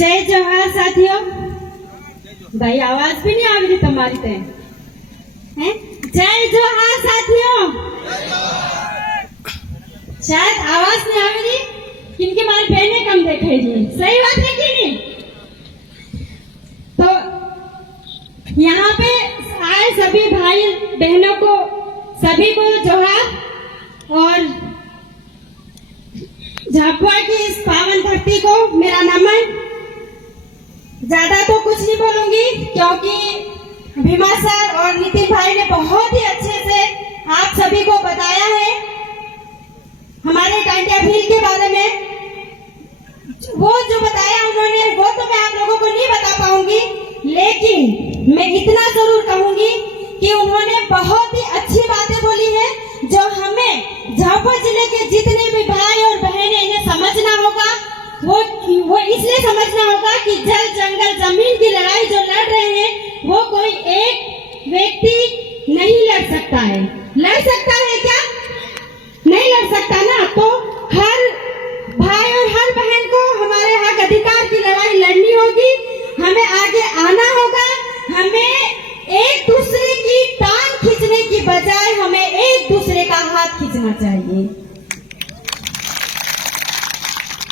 जय जोहार साथियों। भाई आवाज भी नहीं आ रही तुम्हारी तो है। जय जोहार साथियों। शायद आवाज नहीं आ रही क्योंकि हमारी बहनें कम देखेगी। सही बात है कि नहीं? तो यहाँ पे आए सभी भाई बहनों को सभी को जोहार और झाबुआ की इस पावन धरती को मेरा नमन। ज्यादा तो कुछ नहीं बोलूंगी क्योंकि भीमा सर और नितिन भाई ने बहुत ही अच्छे से आप सभी को बताया है हमारे टांटिया भील के बारे में। वो जो बताया उन्होंने वो तो मैं आप लोगों को नहीं बता पाऊंगी, लेकिन मैं इतना जरूर कहूंगी कि उन्होंने बहुत ही अच्छी बातें बोली है जो हमें झाबुआ जिले के जितने भी भाई और बहनें इन्हें समझना होगा। वो इसलिए समझना होगा कि जल जंगल जमीन की लड़ाई जो लड़ रहे हैं वो कोई एक व्यक्ति नहीं लड़ सकता है। लड़ सकता है क्या? नहीं लड़ सकता ना। तो हर भाई और हर बहन को हमारे हक अधिकार की लड़ाई लड़नी होगी। हमें आगे आना होगा। हमें एक दूसरे की टांग खींचने की बजाय हमें एक दूसरे का हाथ खींचना चाहिए।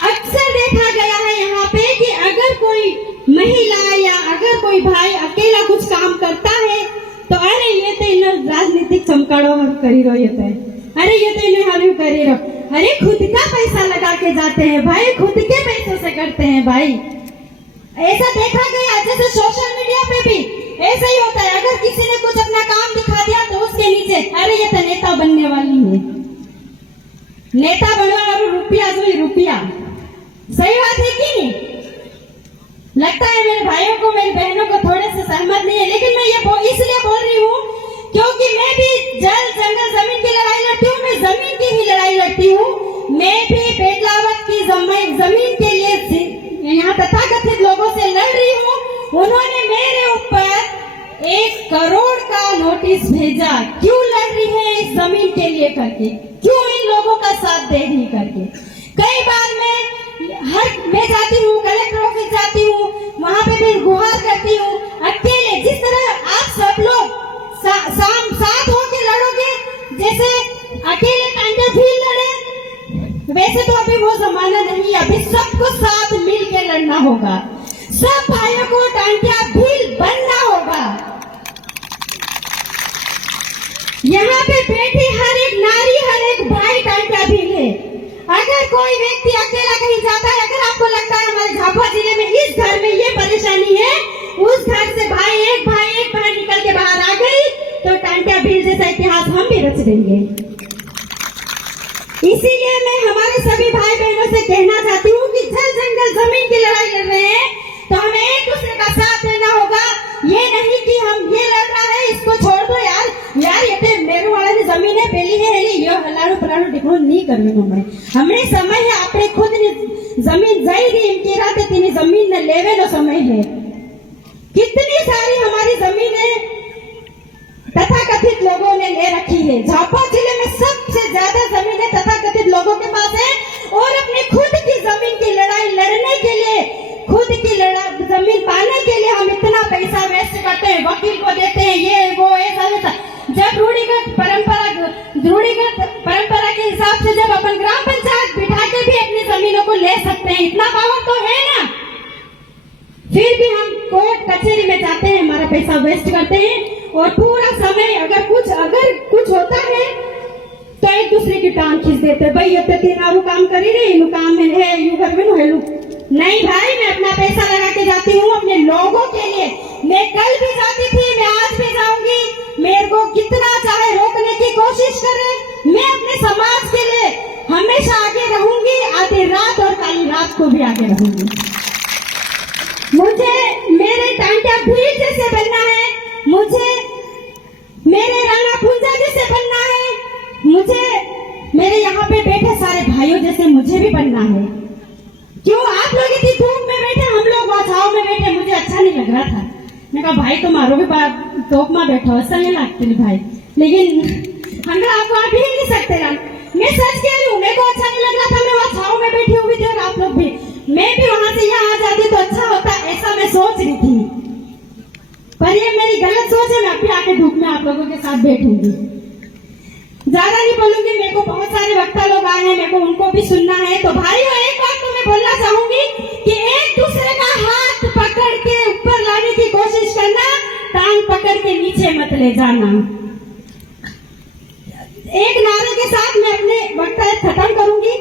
अक्सर देखा गया है यहाँ पे कि अगर कोई महिला या अगर कोई भाई अकेला कुछ काम करता है तो अरे ये तो इन राजनीतिक चमकाड़ो करी रहो, ये तो अरे ये तो इन्हें हारू करी रहो। अरे खुद का पैसा लगा के जाते हैं भाई, खुद के पैसों से करते हैं भाई। ऐसा देखा गया जैसे सोशल मीडिया पे भी ऐसा ही होता है। अगर किसी ने कुछ अपना काम दिखा दिया तो उसके नीचे अरे ये तो नेता बनने वाली है, नेता बनवा वाला रुपया जो रुपया। सही बात है कि नहीं? लगता है मेरे भाइयों को मेरी बहनों को थोड़े से सहमत नहीं है, लेकिन मैं ये इसलिए बोल रही हूँ क्योंकि मैं भी जल जंगल जमीन की लड़ाई लड़ती हूँ। मैं जमीन की ही लड़ाई लड़ती हूँ। मैं भी बेटलावत की जमीन के लिए यहाँ तथाकथित लोगों से लड़ रही हूँ। उन्होंने मेरे ऊपर 1 करोड़ का नोटिस भेजा। क्यों लड़ रही है इस जमीन के लिए करके, क्यों इन लोगों का साथ दे रही करके। कई बार मैं जाती हूँ, कलेक्टर ऑफिस जाती हूँ, वहाँ पे भी गुहार करती हूँ अकेले। जिस तरह आप सब लोग साथ होके लड़ोगे, जैसे अकेले टांटिया भील लड़े, वैसे तो अभी वो जमाना नहीं। अभी सबको साथ मिल के लड़ना होगा। सब भाइयों को टांटिया भील बनना होगा। यहाँ पे बैठी हर एक नारी, हर एक भाई टांटिया भील है। अगर कोई व्यक्ति अकेला कहीं जाता है, अगर आपको लगता है हमारे झाबुआ जिले में इस घर में ये परेशानी है, उस घर से एक भाई निकल के बाहर आ गई तो टांटिया भील जैसा इतिहास हम भी रच देंगे। इसीलिए मैं हमारे सभी भाई बहनों से कहना चाहती हूँ कि जल जंगल जमीन की लड़ाई लड़ रहे हैं तो हमें एक दूसरे का साथ देना होगा। ये नहीं कि हम ये लड़ रहा है इसको छोड़ दो यार ये तो मेरे वाला की जमीन है पहली है ये हलाड़ो पलाड़ो टिकड़ो नहीं करवे। हमने समय है अपने खुद ने जमीन जाई रही इनकी रात तीन जमीन ने लेवे नो समय है। कितनी सारी हमारी जमीनें तथाकथित लोगों ने ले रखी है। झाबुआ जिले में सबसे ज्यादा जमीनें तथाकथित लोगों के पास है और अपनी खुद की जमीन की लड़ाई लड़ने के लिए, खुद की जमीन पाने के लिए हम इतना पैसा वेस्ट करते हैं, वकील को देते हैं, ये वो ऐसा वैसा। जब रूढ़िगत परंपरा के हिसाब से जब अपन ग्राम पंचायत बिठा के भी अपनी जमीनों को ले सकते हैं, इतना पावर तो है ना, फिर भी हम कोर्ट कचहरी में जाते हैं, हमारा पैसा वेस्ट करते हैं और पूरा समय अगर कुछ होता है तो एक दूसरे की टांग खींच देते हैं। भाई ये तो तीनारू काम करी रही नु काम में है यू घर में नु हेलू नहीं भाई, मैं अपना पैसा लगा के जाती हूँ अपने लोगों के लिए। मैं कल भी जाती थी, मैं आज भी जाऊंगी। मेरे को कितना चाहे रोकने की कोशिश करे, मैं अपने समाज के लिए हमेशा आगे रहूंगी। आधी रात और काली रात को भी आगे रहूंगी। मुझे मेरे टांटिया भील जैसे बनना है, मुझे मेरे राणा पुंजा जैसे बनना है, मुझे मेरे यहाँ पे बैठे सारे भाइयों जैसे मुझे भी बनना है। क्यों आप लोग इतनी धूप में बैठे, हम लोग वहाँ छाव में बैठे, मुझे अच्छा नहीं लग रहा था। मैं कहा भाई तुम्हारो भी तोप में बैठा हो, ऐसा नहीं लगते भाई, लेकिन हम आपको अभी नहीं सकते। मैं सच कह रही हूँ, मेरे को अच्छा नहीं लग रहा था। मैं वहाँ छाव में बैठी हुई थी और आप लोग भी मैं भी वहां से यहाँ आ जाती तो अच्छा होता, ऐसा मैं सोच रही थी। पर ये मेरी गलत सोच है। मैं अभी आके धूप में आप लोगों के साथ बैठूंगी, ज्यादा नहीं बोलूंगी। मेरे को बहुत सारे वक्ता लोग आए हैं, मेरे को उनको भी सुनना है। तो भाइयों, एक बात तो मैं बोलना चाहूंगी कि एक दूसरे का हाथ पकड़ के ऊपर लाने की कोशिश करना, टांग पकड़ के नीचे मत ले जाना। एक नारे के साथ मैं अपने वक्ता खत्म करूंगी।